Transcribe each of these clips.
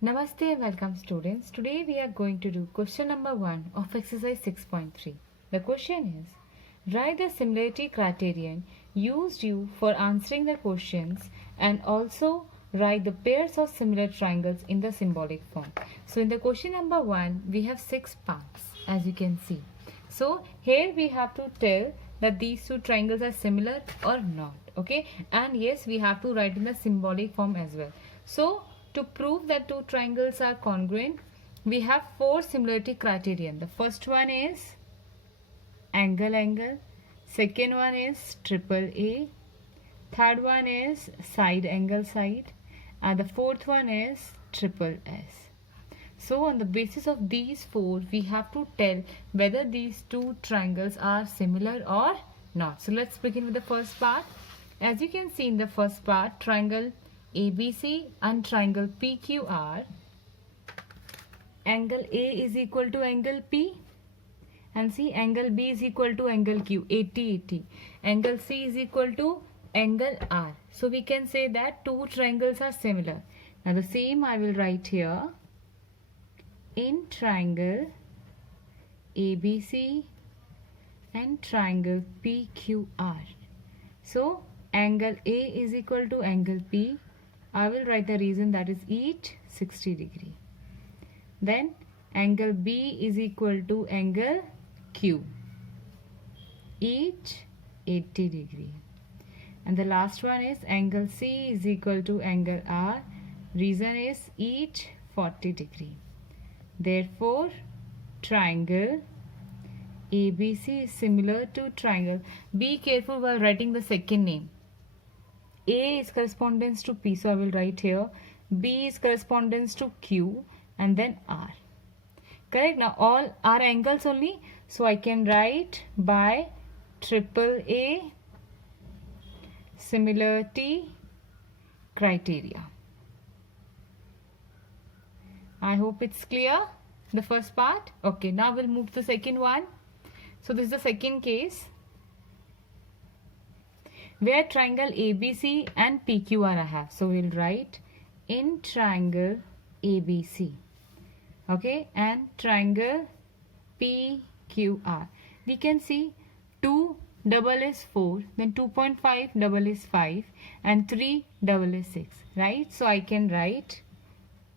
Namaste and welcome students. Today we are going to do question number 1 of exercise 6.3. The question is, write the similarity criterion used you for answering the questions and also write the pairs of similar triangles in the symbolic form. So in the question number 1 we have 6 parts as you can see. So here we have to tell that these two triangles are similar or not, okay, and yes, we have to write in the symbolic form as well. So to prove that two triangles are congruent, we have 4 similarity criterion. The first one is angle, second one is triple A, third one is side, and the fourth one is triple S. So on the basis of these 4, we have to tell whether these two triangles are similar or not. So let's begin with the first part. As you can see in the first part, triangle ABC and triangle PQR, angle A is equal to angle P, and see angle B is equal to angle Q, 80. Angle C is equal to angle R. So we can say that two triangles are similar. Now the same I will write here. In triangle ABC and triangle PQR. So angle A is equal to angle P. I will write the reason, that is each 60 degree. Then angle B is equal to angle Q, each 80 degree. And the last one is angle C is equal to angle R. Reason is each 40 degree. Therefore, triangle ABC is similar to triangle. Be careful while writing the second name. A is correspondence to P, so I will write here. B is correspondence to Q, and then R. Correct? Now all are angles only, so I can write by triple A similarity criteria. I hope it's clear, the first part. Okay, now we'll move to the second one. So this is the second case where triangle ABC and PQR I have. So we'll write in triangle ABC, okay, and triangle PQR. We can see 2 double is 4, then 2.5 double is 5, and 3 double is 6, right? So I can write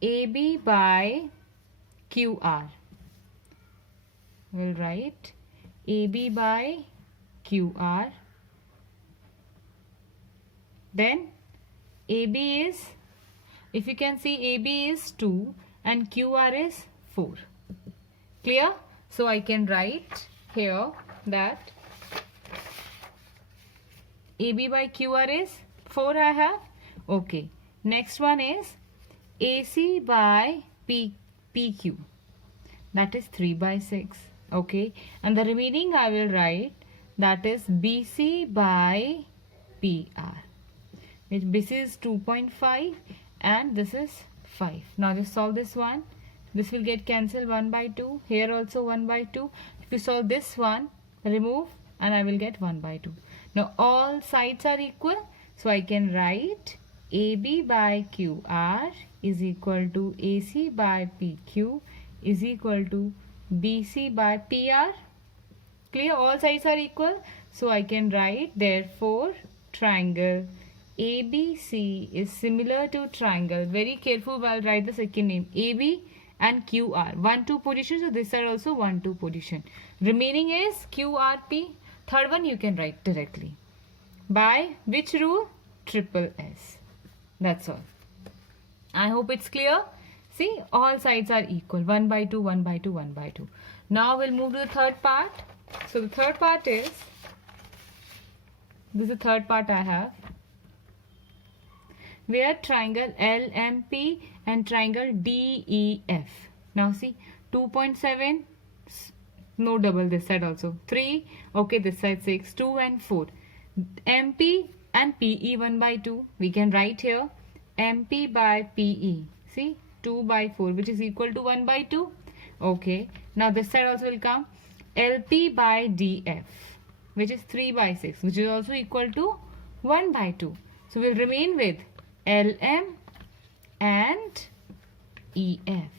AB by QR. We'll write AB by QR. Then AB is, if you can see, AB is 2 and QR is 4. Clear? So I can write here that AB by QR is 4 I have. Okay. Next one is AC by PQ, that is 3 by 6, okay, and the remaining I will write, that is BC by PR, which BC is 2.5 and this is 5. Now just solve this one. This will get cancelled 1 by 2. Here also 1 by 2. If you solve this one, remove, and I will get 1 by 2. Now all sides are equal, so I can write AB by QR is equal to AC by PQ is equal to BC by PR. Clear? All sides are equal. So I can write, therefore, triangle ABC is similar to triangle. Very careful while write the second name. AB and QR. 1, 2 position. So this are also 1, 2 position. Remaining is QRP. Third one you can write directly. By which rule? Triple S. That's all. I hope it's clear. See, all sides are equal. 1 by 2, 1 by 2, 1 by 2. Now we'll move to the third part. So the third part is, this is the third part I have, where triangle LMP and triangle DEF. Now see, 2.7, no double this side also. 3, okay, this side 6, 2 and 4. MP and PE 1 by 2. We can write here MP by PE. See, 2 by 4, which is equal to 1 by 2. Okay. Now this side also will come LP by DF, which is 3 by 6, which is also equal to 1 by 2. So we'll remain with LM and EF.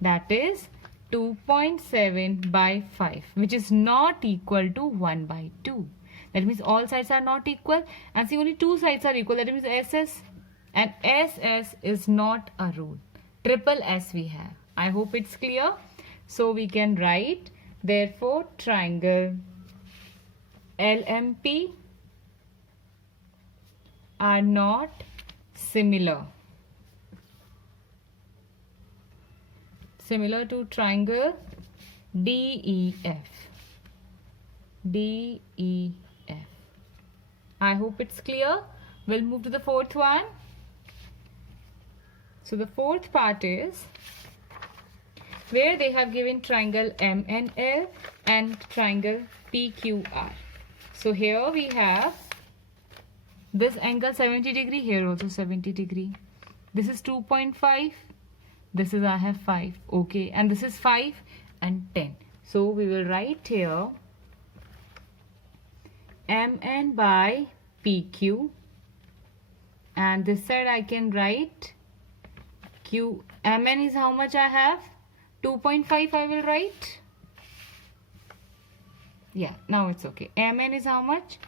That is 2.7 by 5, which is not equal to 1 by 2. That means all sides are not equal, and see only two sides are equal. That means SS, and SS is not a rule. Triple S we have. I hope it's clear. So we can write, therefore triangle LMP are not similar to triangle DEF. I hope it's clear. We'll move to the fourth one. So the fourth part is where they have given triangle MNL and triangle PQR. So here we have this angle 70 degree, here also 70 degree. This is 2.5. This is I have 5. Okay, and this is 5 and 10. So we will write here MN by PQ, and this side I can write Q. MN is how much I have? 2.5 I will write. Yeah, now it's okay. MN is how much?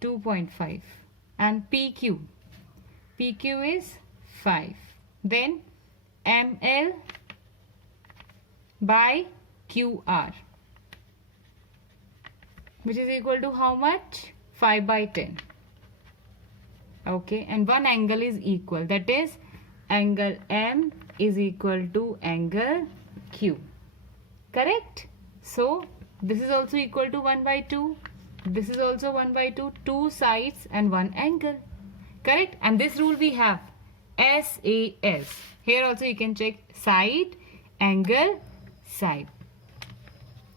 2.5. And PQ is 5. Then ML by QR, which is equal to how much? 5 by 10. Okay, and one angle is equal, that is angle M is equal to angle Q. Correct? So this is also equal to 1 by 2. This is also 1 by 2. Two sides and one angle. Correct? And this rule we have SAS. Here also you can check side, angle, side.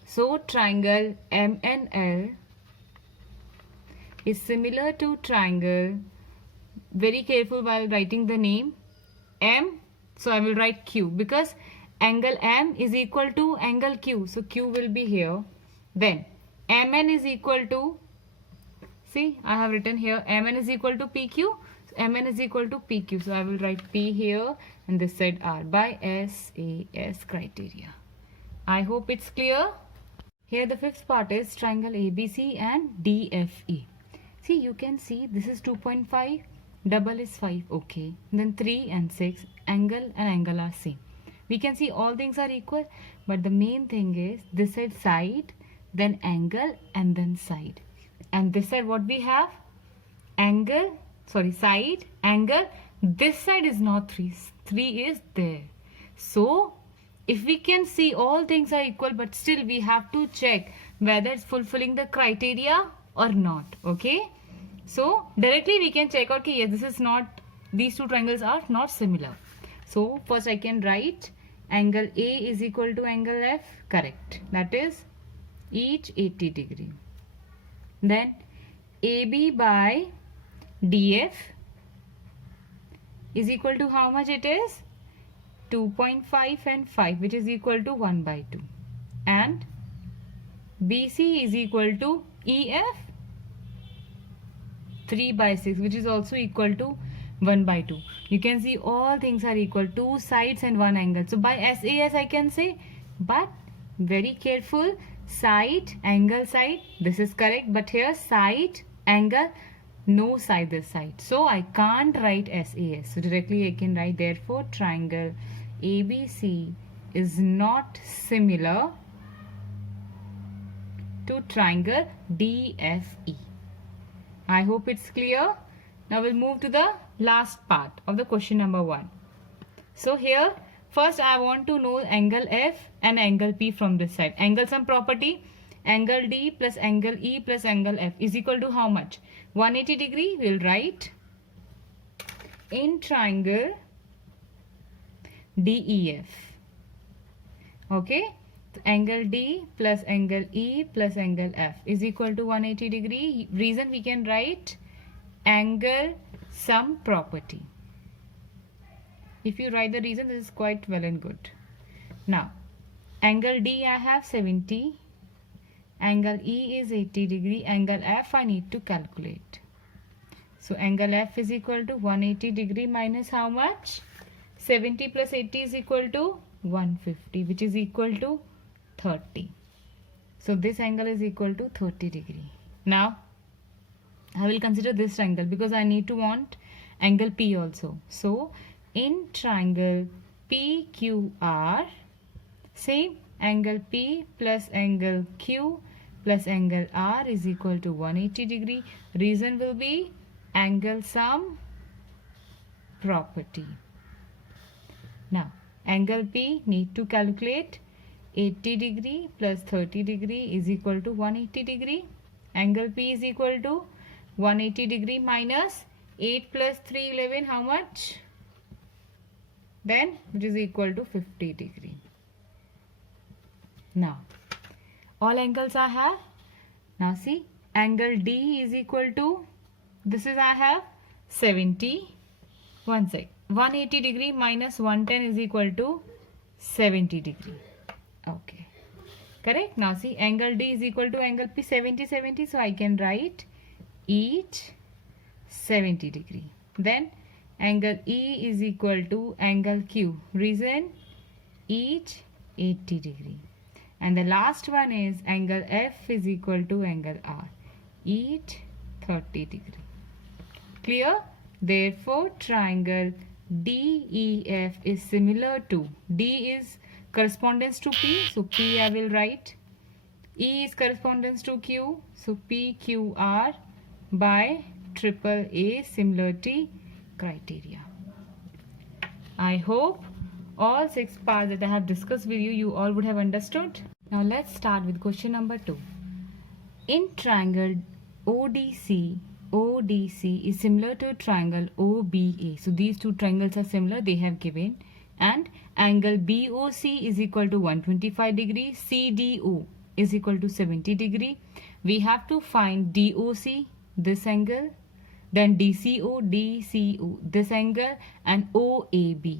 So triangle MNL is similar to triangle, very careful while writing the name, M. So I will write Q because angle M is equal to angle Q. So Q will be here. Then MN is equal to, see I have written here MN is equal to PQ. So MN is equal to PQ. So I will write P here and this side R by SAS criteria. I hope it's clear. Here the fifth part is triangle ABC and DFE. See, you can see this is 2.5, double is 5, okay. Then 3 and 6, angle and angle are same. We can see all things are equal, but the main thing is this side, then angle and then side. And this side what we have? Angle, sorry, side, angle. This side is not 3, 3 is there. So if we can see all things are equal, but still we have to check whether it's fulfilling the criteria or not. Okay, so directly we can check out, okay, yes, this is not, these two triangles are not similar. So first I can write angle A is equal to angle F, correct, that is each 80 degree. Then AB by DF is equal to how much it is? 2.5 and 5, which is equal to 1 by 2. And BC is equal to EF, 3 by 6, which is also equal to 1 by 2. You can see all things are equal, two sides and one angle. So by SAS I can say, but very careful, side, angle, side, this is correct, but here side, angle, no side this side. So I can't write SAS. So directly I can write, therefore triangle ABC is not similar to triangle DFE. I hope it's clear. Now we'll move to the last part of the question number 1. So here first I want to know angle F and angle P from this side. Angle sum property, angle D plus angle E plus angle F is equal to how much? 180 degree. We'll write in triangle DEF. Okay, so angle D plus angle E plus angle F is equal to 180 degree. Reason we can write angle sum property. If you write the reason, this is quite well and good. Now angle D I have 70, angle E is 80 degree, angle F I need to calculate. So angle F is equal to 180 degree minus how much? 70 plus 80 is equal to 150, which is equal to 30. So this angle is equal to 30 degree. Now I will consider this triangle because I need to want angle P also. So in triangle PQR, same angle P plus angle Q plus angle R is equal to 180 degree. Reason will be angle sum property. Now angle P need to calculate 80 degree plus 30 degree is equal to 180 degree. Angle P is equal to 180 degree minus 8 plus 3 11, how much? Then which is equal to 50 degree. Now all angles I have. Now see, angle D is equal to, this is I have 70. One sec. 180 degree minus 110 is equal to 70 degree. Okay. Correct? Now see, angle D is equal to angle P 70 70. So I can write each 70 degree. Then angle E is equal to angle Q. Reason each 80 degree. And the last one is angle F is equal to angle R. Each 30 degree. Clear? Therefore, triangle DEF is similar to, D is correspondence to P, so P I will write. E is correspondence to Q, so PQR by triple A similarity criteria. I hope all 6 parts that I have discussed with you, you all would have understood. Now let's start with question number 2. In triangle ODC is similar to triangle OBA. So these two triangles are similar, they have given. And angle BOC is equal to 125 degree, CDO is equal to 70 degree. We have to find DOC, this angle, then DCO, this angle, and OAB.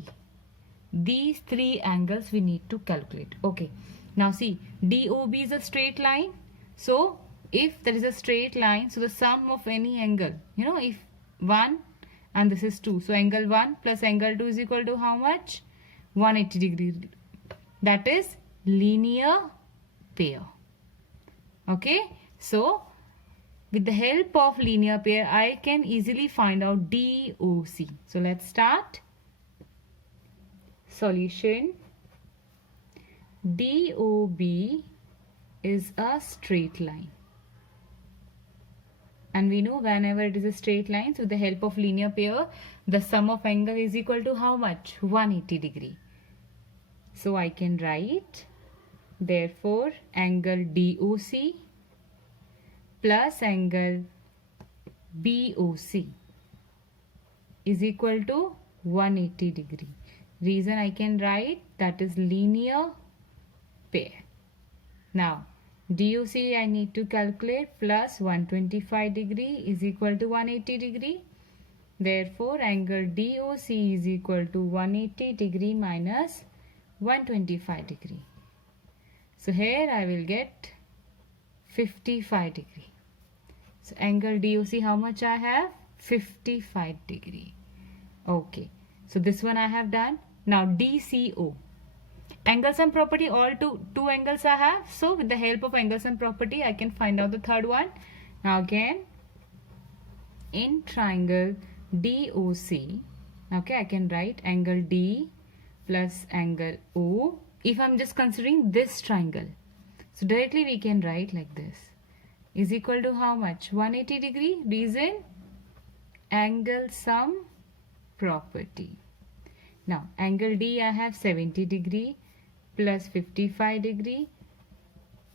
These 3 angles we need to calculate. Okay. Now see, DOB is a straight line. So if there is a straight line, so the sum of any angle, if 1 and this is 2. So angle 1 plus angle 2 is equal to how much? 180 degree. That is linear pair. Okay. So with the help of linear pair, I can easily find out DOC. So let's start. Solution. DOB is a straight line. And we know whenever it is a straight line, so with the help of linear pair, the sum of angle is equal to how much? 180 degree. So I can write, therefore, angle DOC plus angle BOC is equal to 180 degree. Reason I can write, that is linear pair. Now DOC I need to calculate, plus 125 degree is equal to 180 degree. Therefore angle DOC is equal to 180 degree minus 125 degree. So here I will get 55 degree. So angle DOC, how much I have? 55 degree. Okay. So this one I have done. Now DCO. Angle sum property, all two angles I have. So with the help of angle sum property, I can find out the third one. Now again, in triangle DOC, okay, I can write angle D plus angle O. If I'm just considering this triangle, so directly we can write like this, is equal to how much? 180 degree. Reason angle sum property. Now angle D I have 70 degree plus 55 degree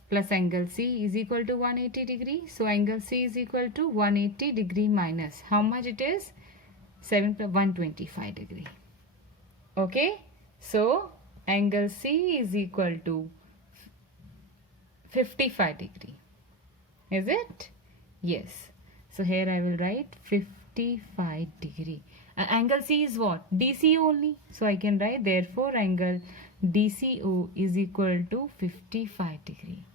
plus angle C is equal to 180 degree. So angle C is equal to 180 degree minus how much it is? 7 plus 125 degree. Okay. So angle C is equal to 55 degree. Is it? Yes. So here I will write 55 degree. Angle C is what? DC only. So I can write, therefore angle DCO is equal to 55 degree.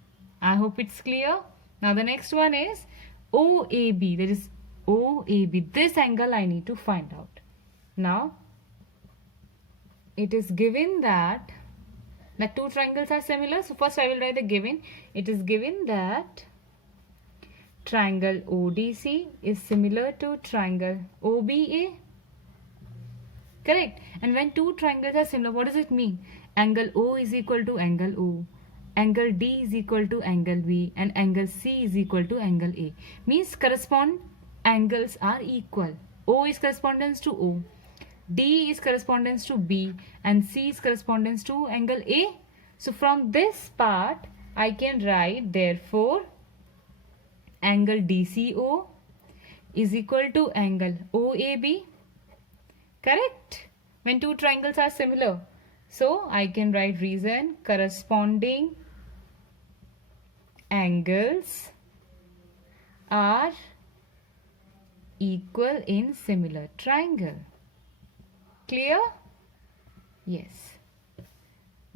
I hope it's clear. Now the next one is OAB. There is OAB. This angle I need to find out. Now it is given that two triangles are similar. So first I will write the given. It is given that triangle ODC is similar to triangle OBA. Correct. And when two triangles are similar, what does it mean? Angle O is equal to angle O. Angle D is equal to angle B. And angle C is equal to angle A. Means correspond angles are equal. O is correspondence to O. D is correspondence to B. And C is correspondence to angle A. So from this part, I can write therefore angle DCO is equal to angle OAB. Correct? When two triangles are similar. So I can write reason corresponding angles are equal in similar triangle. Clear? Yes.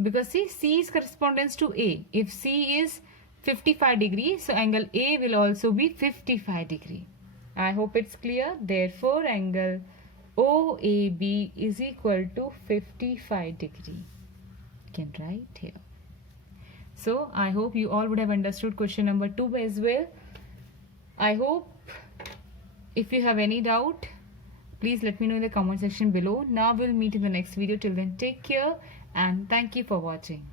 Because see, C is correspondence to A. If C is 55 degrees, so angle A will also be 55 degree. I hope it's clear. Therefore, angle OAB is equal to 55 degree. You can write here. So, I hope you all would have understood question number 2 as well. I hope if you have any doubt, please let me know in the comment section below. Now we'll meet in the next video. Till then, take care and thank you for watching.